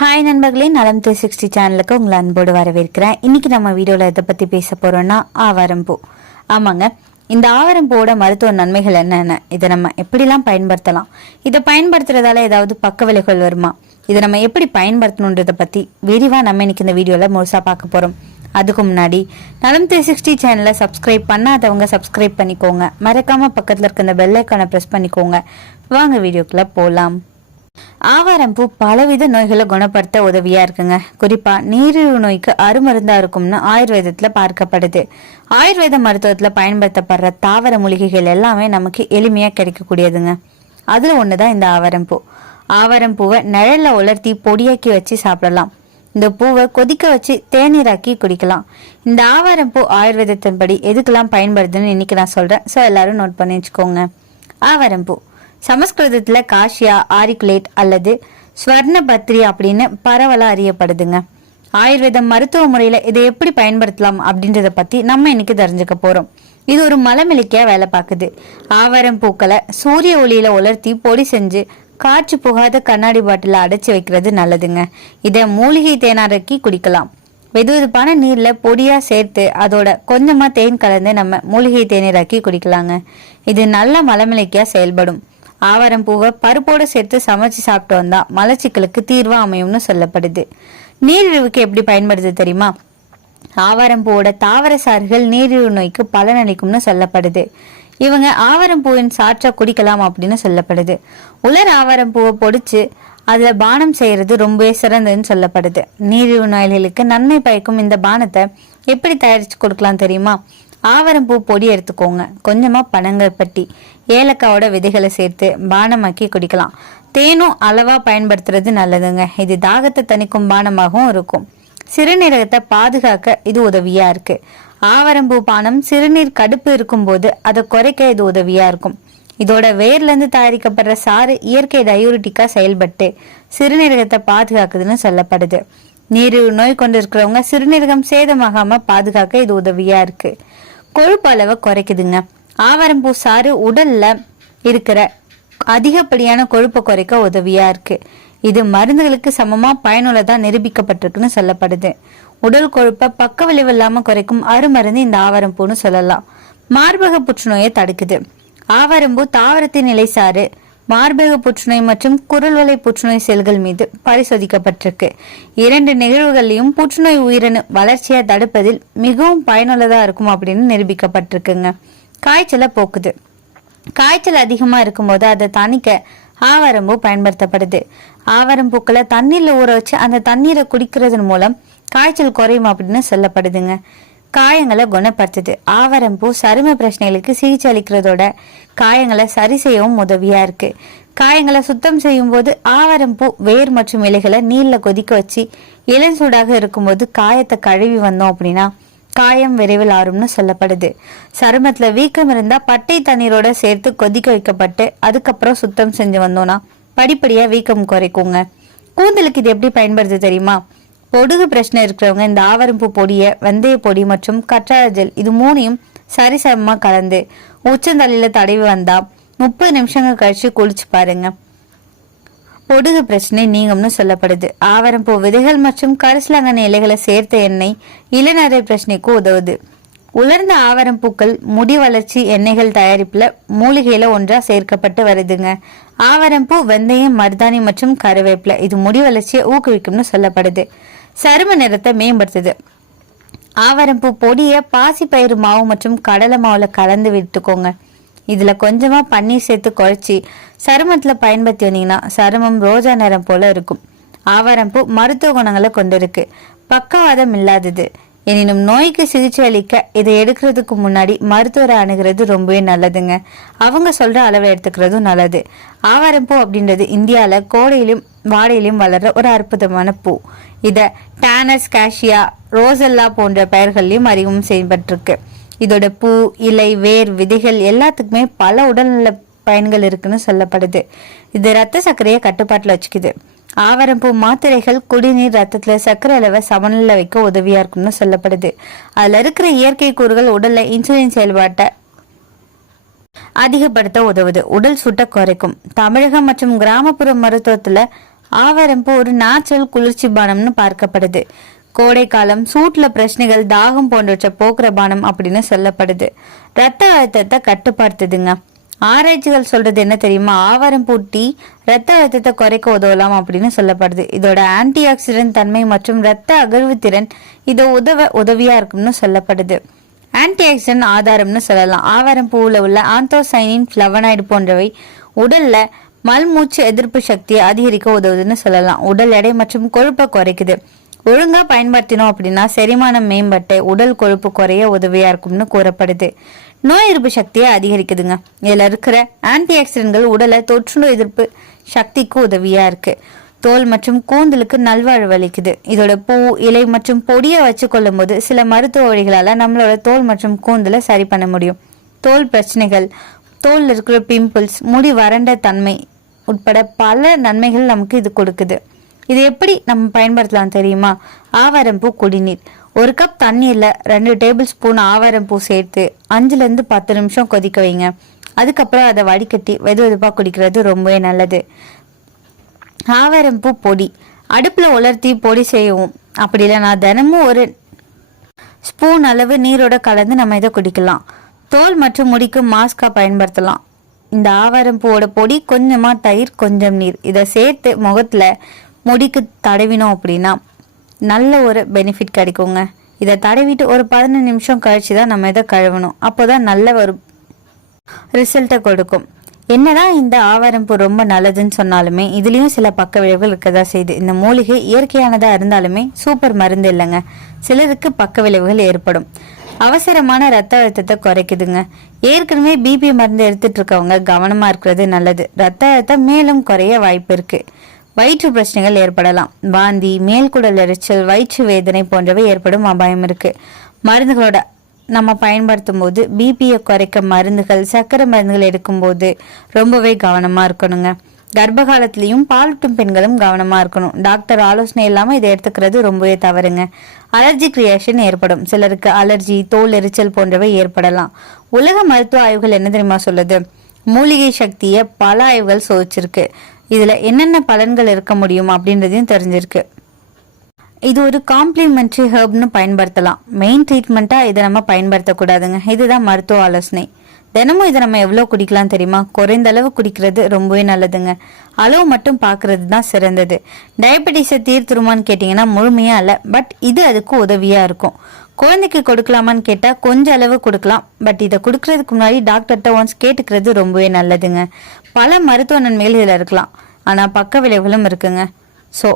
Hi நண்பர்களே, நலம் 360 சேனலுக்கு உங்களை அன்போடு வரவேற்கிறேன். இன்னைக்கு நம்ம வீடியோவில் எதை பற்றி பேச போகிறோம்னா ஆவாரம்பூ. ஆமாங்க, இந்த ஆவாரம்பூவோட மருத்துவ நன்மைகள் என்னென்ன, இதை நம்ம எப்படிலாம் பயன்படுத்தலாம், இதை பயன்படுத்துறதால ஏதாவது பக்க விளைவுகள் வருமா, இதை நம்ம எப்படி பயன்படுத்தணுன்றதை பற்றி விரிவாக நம்ம இன்னைக்கு இந்த வீடியோவில் முழுசாக பார்க்க போகிறோம். அதுக்கு முன்னாடி நலம் 360 சேனலை சப்ஸ்கிரைப் பண்ணாதவங்க சப்ஸ்கிரைப் பண்ணிக்கோங்க. மறக்காமல் பக்கத்தில் இருக்க இந்த பெல் ஐக்கானை ப்ரெஸ் பண்ணிக்கோங்க. வாங்க வீடியோக்குள்ளே போகலாம். ஆவாரம்பூ பலவித நோய்களை குணப்படுத்த உதவியா இருக்குங்க. குறிப்பா நீரிழிவு நோய்க்கு அருமருந்தா இருக்கும்னு ஆயுர்வேதத்துல பார்க்கப்படுது. ஆயுர்வேத மருத்துவத்துல பயன்படுத்தப்படுற தாவர மூலிகைகள் எல்லாமே நமக்கு எளிமையா கிடைக்கக்கூடியதுங்க. அதுல ஒண்ணுதான் இந்த ஆவாரம்பூ. ஆவாரம்பூவை நிழல்ல உலர்த்தி பொடியாக்கி வச்சு சாப்பிடலாம். இந்த பூவை கொதிக்க வச்சு தேநீராக்கி குடிக்கலாம். இந்த ஆவாரம்பூ ஆயுர்வேதத்தின்படி எதுக்கெல்லாம் பயன்படுதுன்னு இன்னைக்கு நான் சொல்றேன். ஸோ எல்லாரும் நோட் பண்ணி வச்சுக்கோங்க. ஆவாரம்பூ சமஸ்கிருதத்துல காஷியா, ஆரிகுலேட் அல்லது ஸ்வர்ணபத்ரி அப்படின்னு பரவலா அறியப்படுதுங்க. ஆயுர்வேத மருத்துவ முறையில இதை எப்படி பயன்படுத்தலாம் அப்படின்றத பத்தி நம்ம இன்னைக்கு தெரிஞ்சுக்க போறோம். இது ஒரு மலமிளக்கியா வேலை பார்க்குது. ஆவாரம் பூக்களை சூரிய ஒளியில உலர்த்தி பொடி செஞ்சு காற்று புகாத கண்ணாடி பாட்டில அடைச்சி வைக்கிறது நல்லதுங்க. இதை மூலிகை தேனாரக்கி குடிக்கலாம். வெதுவெதுப்பான நீர்ல பொடியா சேர்த்து அதோட கொஞ்சமா தேன் கலந்து நம்ம மூலிகை தேநீராக்கி குடிக்கலாங்க. இது நல்ல மலமிளக்கியா செயல்படும். ஆவாரம்பூவை பருப்போட சேர்த்து சமைச்சு சாப்பிட்டு வந்தா மலச்சிக்கலுக்கு தீர்வா அமையும்னு சொல்லப்படுது. நீரிழிவுக்கு எப்படி பயன்படுது தெரியுமா? ஆவாரம்பூவோட தாவர சாறுகள் நீரிழிவு நோய்க்கு பலனளிக்கும்னு சொல்லப்படுது. இவங்க ஆவாரம்பூவின் சாற்றை குடிக்கலாம் அப்படின்னு சொல்லப்படுது. உலர் ஆவாரம்பூவை பொடிச்சு அதுல பானம் செய்யறது ரொம்பவே சிறந்ததுன்னு சொல்லப்படுது. நீரிழிவு நோய்களுக்கு நன்மை பயக்கும் இந்த பானத்தை எப்படி தயாரிச்சு கொடுக்கலாம் தெரியுமா? ஆவாரம்பூ பொடி எடுத்துக்கோங்க. கொஞ்சமா பனங்கற்பட்டி, ஏலக்காவோட விதைகளை சேர்த்து பானமாக்கி குடிக்கலாம். தேனும் அளவா பயன்படுத்துறது நல்லதுங்க. இது தாகத்தை தணிக்கும் பானமாகவும் இருக்கும். சிறுநீரகத்தை பாதுகாக்க இது உதவியா இருக்கு. ஆவாரம்பூ பானம் சிறுநீர் கடுப்பு இருக்கும்போது அதை குறைக்க இது உதவியா இருக்கும். இதோட வேர்ல இருந்து தயாரிக்கப்படுற சாறு இயற்கை டயூரிட்டிக்கா செயல்பட்டு சிறுநீரகத்தை பாதுகாக்குதுன்னு சொல்லப்படுது. நீரிழிவு நோய் கொண்டு இருக்கிறவங்க சிறுநீரகம் சேதமாகாம பாதுகாக்க இது உதவியா இருக்கு. கொழுப்பு அளவை குறைக்குதுங்க. ஆவாரம்பூ சாறு உடல்ல இருக்கிற அதிகப்படியான கொழுப்பை குறைக்க உதவியா இருக்கு. இது மருந்துகளுக்கு சமமா பயனுள்ளதா நிரூபிக்கப்பட்டிருக்குன்னு சொல்லப்படுது. உடல் கொழுப்பை பக்க விளைவு இல்லாம குறைக்கும் அருமருந்து இந்த ஆவாரம்பூன்னு சொல்லலாம். மார்பக புற்றுநோயை தடுக்குது. ஆவாரம்பூ தாவரத்தின் நிலைசாறு மார்பக புற்றுநோய் மற்றும் குரல்வளை புற்றுநோய் செல்கள் மீது பரிசோதிக்கப்பட்டிருக்கு. 2 நிகழ்வுகளையும் புற்றுநோய் உயிரணு வளர்ச்சியை தடுப்பதில் மிகவும் பயனுள்ளதா இருக்கும் அப்படின்னு நிரூபிக்கப்பட்டிருக்குங்க. காய்ச்சலை போக்குது. காய்ச்சல் அதிகமா இருக்கும்போது அதை தணிக்க ஆவாரம்பூ பயன்படுத்தப்படுது. ஆவாரம்பூக்களை தண்ணீர்ல ஊற வச்சு அந்த தண்ணீரை குடிக்கிறதன் மூலம் காய்ச்சல் குறையும் அப்படின்னு சொல்லப்படுதுங்க. காயங்களை குணப்படுத்துது. ஆவாரம்பூ சரும பிரச்சனைகளுக்கு சிகிச்சை அளிக்கிறதோட காயங்களை சரி செய்யவும் உதவியா இருக்கு. காயங்களை சுத்தம் செய்யும் போது ஆவாரம்பூ வேர் மற்றும் இலைகளை நீர்ல கொதிக்க வச்சு இளஞ்சூடாக இருக்கும்போது காயத்தை கழுவி வந்தோம் அப்படின்னா காயம் விரைவில் ஆறும்னு சொல்லப்படுது. சருமத்துல வீக்கம் இருந்தா பட்டை தண்ணீரோட சேர்த்து கொதிக்க வைக்கப்பட்டு அதுக்கப்புறம் சுத்தம் செஞ்சு வந்தோம்னா படிப்படியா வீக்கம் குறைக்குங்க. கூந்தலுக்கு இது எப்படி பயன்படுது தெரியுமா? பொடுகு பிரச்சனை இருக்கிறவங்க இந்த ஆவாரம்பூ பொடியை வெந்தய பொடி மற்றும் கற்றாழை ஜெல் இது 3ஐயும் சரிசமமா கலந்து உச்சந்தலையில தடவி வந்தா 30 நிமிஷங்கள் கழிச்சு குளிச்சு பாருங்க. பொடுகு பிரச்சனை நீங்கும்னு சொல்லப்படுது. ஆவாரம்பூ விதைகள் மற்றும் கரிசலாங்கண்ணி இலைகளை சேர்த்த எண்ணெய் இளநரை பிரச்சனைக்கு உதவுது. உலர்ந்த ஆவாரம்பூக்கள் முடி வளர்ச்சி எண்ணெய்கள் தயாரிப்புல மூலிகையில ஒன்றா சேர்க்கப்பட்டு வருதுங்க. ஆவாரம்பூ, வெந்தயம், மருதாணி மற்றும் கருவேப்பிலை இது முடி வளர்ச்சியை ஊக்குவிக்கும்னு சொல்லப்படுது. சரும நிறத்தை மேம்படுத்துது. ஆவாரம்பூ பொடியை பாசிப்பயிறு மாவு மற்றும் கடலை மாவுல கலந்து விட்டுக்கோங்க. இதுல கொஞ்சமா பன்னீர் சேர்த்து குழைச்சி சருமத்துல பயன்படுத்தி வந்தீங்கன்னா சருமம் ரோஜா நிறம் போல இருக்கும். ஆவாரம்பூ மருத்துவ குணங்களை கொண்டிருக்கு. பக்கவாதம் இல்லாதது. எனினும் நோய்க்கு சிகிச்சை அளிக்க இதை எடுக்கிறதுக்கு முன்னாடி மருத்துவரை அணுகிறது ரொம்பவே நல்லதுங்க. அவங்க சொல்ற அளவை எடுத்துக்கிறதும் நல்லது. ஆவாரம்பூ அப்படின்றது இந்தியால கோடையிலும் வாடையிலும் வளர்ற ஒரு அற்புதமான பூ. இத டானஸ் காஷியா, ரோசல்லா போன்ற பெயர்களையும் அறிமுகம் செய்யப்பட்டிருக்கு. இதோட பூ, இலை, வேர், விதைகள் எல்லாத்துக்குமே பல உடல்நல பயன்கள் இருக்குன்னு சொல்லப்படுது. இது ரத்த சர்க்கரையை கட்டுப்பாட்டுல வச்சுக்குது. ஆவாரம்பூ மாத்திரைகள் குடிநீர் ரத்தத்துல சர்க்கரை அளவை சமநிலை வைக்க உதவியா இருக்கும்னு சொல்லப்படுது. அதுல இருக்கிற இயற்கை கூறுகள் உடல்ல இன்சுலின் செயல்பாட்டை அதிகப்படுத்த உதவுது. உடல் சுட்ட குறைக்கும். தமிழகம் மற்றும் கிராமப்புற மருத்துவத்துல ஆவாரம்பூ ஒரு நேச்சுரல் குளிர்ச்சி பானம்னு பார்க்கப்படுது. கோடை காலம், சூட்ல பிரச்சனைகள், தாகம் போன்றவற்றை போக்குற பானம் அப்படின்னு சொல்லப்படுது. ரத்த அழுத்தத்தை கட்டுப்படுத்துதுங்க. ஆராய்ச்சிகள் சொல்றது என்ன தெரியுமா? ஆவாரம்பூ டீ ரத்த அழுத்தத்தை குறைக்க உதவலாம் அப்படின்னு சொல்லப்படுது. இதோட ஆன்டி ஆக்சிடென்ட் தன்மை மற்றும் ரத்த அகழ்வு திறன் இது உதவியா இருக்கும்னு சொல்லப்படுது. ஆன்டி ஆக்சிடென்ட் ஆதாரம்னு சொல்லலாம். ஆவாரம்பூவில் உள்ள ஆந்தோசைனின், பிளவனாய்டு போன்றவை உடல்ல மல்மூச்சு எதிர்ப்பு சக்தியை அதிகரிக்க உதவுதுன்னு சொல்லலாம். உடல் எடை மற்றும் கொழுப்பை குறைக்குது. ஒழுங்கா பயன்படுத்தினோம் அப்படின்னா செரிமானம் மேம்பட்டு உடல் கொழுப்பு குறைய உதவியா இருக்கும்னு கூறப்படுது. நோய் எதிர்ப்பு சக்தியை அதிகரிக்குதுங்க. இதுல இருக்கிற ஆன்டி ஆக்சிடென்ட்கள் உடலை தொற்று நோய் எதிர்ப்பு சக்திக்கு உதவியா இருக்கு. தோல் மற்றும் கூந்தலுக்கு நல்வாழ்வு அளிக்குது. இதோட பூ, இலை மற்றும் பொடியை வச்சு கொள்ளும் போது சில மருத்துவ வழிகளால நம்மளோட தோல் மற்றும் கூந்தலை சரி பண்ண முடியும். தோல் பிரச்சனைகள், தோல்ல இருக்கிற பிம்பிள்ஸ், முடி வறண்ட தன்மை உட்பட பல நன்மைகள் நமக்கு இது கொடுக்குது. இது எப்படி நம்ம பயன்படுத்தலாம் தெரியுமா? ஆவாரம்பூ குடிநீர். ஒரு கப் தண்ணீர்ல 2 டேபிள் ஸ்பூன் ஆவாரம்பூ சேர்த்து 5 to 10 நிமிஷம் கொதிக்க வைங்க. அதுக்கப்புறம் அதை வடிகட்டி வெதுவெதுப்பா குடிக்கிறது ரொம்பவே நல்லது. ஆவாரம்பூ பொடி அடுப்புல உலர்த்தி பொடி செய்யவும், அப்படி இல்லைனா தினமும் ஒரு ஸ்பூன் அளவு நீரோட கலந்து நம்ம இதை குடிக்கலாம். தோல் மற்றும் முடிக்கு மாஸ்கா பயன்படுத்தலாம். இந்த ஆவாரம்பூவோட பொடி கொஞ்சமா தயிர், கொஞ்சம் நீர் இதை சேர்த்து முகத்துல முடிக்கு தடவினோம் அப்படின்னா நல்ல ஒரு பெனிஃபிட் கிடைக்குங்க. இதை தடவிட்டு ஒரு 15 நிமிஷம் கழிச்சு தான் நம்ம இதை கழுவணும். அப்போதான் நல்ல ஒரு ரிசல்ட்டை கொடுக்கும். என்னதான் இந்த ஆவாரம்பூ ரொம்ப நல்லதுன்னு சொன்னாலுமே இதுலயும் சில பக்க விளைவுகள் இருக்கதா செய்யுது. இந்த மூலிகை இயற்கையானதா இருந்தாலுமே சூப்பர் மருந்து இல்லைங்க. சிலருக்கு பக்க விளைவுகள் ஏற்படும். அவசரமான ரத்த அழுத்தத்தை குறைக்குதுங்க. ஏற்கனவே பிபி மருந்து எடுத்துட்டு இருக்கவங்க கவனமா இருக்கிறது நல்லது. ரத்த அழுத்தம் மேலும் குறைய வாய்ப்பு இருக்கு. வயிற்று பிரச்சனைகள் ஏற்படலாம். வாந்தி, மேல்குடல் எரிச்சல், வயிற்று வேதனை போன்றவை ஏற்படும் அபாயம் இருக்கு. மருந்துகளோட நம்ம பயன்படுத்தும் போது பிபியை குறைக்க மருந்துகள், சர்க்கரை மருந்துகள் எடுக்கும் போது ரொம்பவே கவனமா இருக்கணுங்க. கர்ப்ப காலத்திலையும் பாலூட்டும் பெண்களும் கவனமா இருக்கணும். டாக்டர் ஆலோசனை இல்லாம இதை எடுத்துக்கிறது ரொம்பவே தவறுங்க. அலர்ஜிக் ரியாக்ஷன் ஏற்படும். சிலருக்கு அலர்ஜி, தோல் எரிச்சல் போன்றவை ஏற்படலாம். உலக மருத்துவ ஆய்வுகள் என்ன தெரியுமா சொல்லுது? மூலிகை சக்தியை பல ஆய்வுகள் சோதிச்சிருக்கு. இதுல என்னென்ன பலன்கள் இருக்க முடியும் அப்படின்றதையும் தெரிஞ்சிருக்கு. இது ஒரு காம்ப்ளிமெண்டரி ஹெர்ப்னு பயன்படுத்தலாம். மெயின் ட்ரீட்மெண்ட்டா இதை நம்ம பயன்படுத்தக்கூடாதுங்க. இதுதான் மருத்துவ ஆலோசனை. தினமும் இதை நம்ம எவ்வளோ குடிக்கலாம் தெரியுமா? குறைந்த அளவு குடிக்கிறது ரொம்பவே நல்லதுங்க. அளவு மட்டும் பார்க்கறது தான் சிறந்தது. டயபெட்டிஸை தீர்த்துருமான்னு கேட்டிங்கன்னா முழுமையா இல்லை, பட் இது அதுக்கு உதவியா இருக்கும். குழந்தைக்கு கொடுக்கலாமான்னு கேட்டால் கொஞ்சம் அளவு கொடுக்கலாம். பட் இதை கொடுக்கறதுக்கு முன்னாடி டாக்டர்கிட்ட ஒன்ஸ் கேட்டுக்கிறது ரொம்பவே நல்லதுங்க. பல மருத்துவ நன்மைகள் இதில் இருக்கலாம், ஆனால் பக்க விளைவுகளும் இருக்குங்க. ஸோ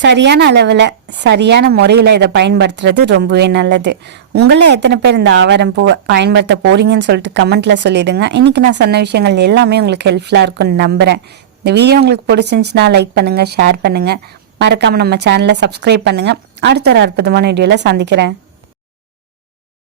சரியான அளவில் சரியான முறையில் இதை பயன்படுத்துறது ரொம்பவே நல்லது. உங்களை எத்தனை பேர் இந்த ஆவாரம்பூவை பயன்படுத்த போறீங்கன்னு சொல்லிட்டு கமெண்ட்ல சொல்லிடுங்க. இன்னைக்கு நான் சொன்ன விஷயங்கள் எல்லாமே உங்களுக்கு ஹெல்ப்ஃபுல்லாக இருக்கும்னு நம்புறேன். இந்த வீடியோ உங்களுக்கு பிடிச்சிருந்துச்சுன்னா லைக் பண்ணுங்க, ஷேர் பண்ணுங்க, மறக்காம நம்ம சேனலை சப்ஸ்கிரைப் பண்ணுங்க. அடுத்த ஒரு அற்புதமான வீடியோல சந்திக்கிறேன்.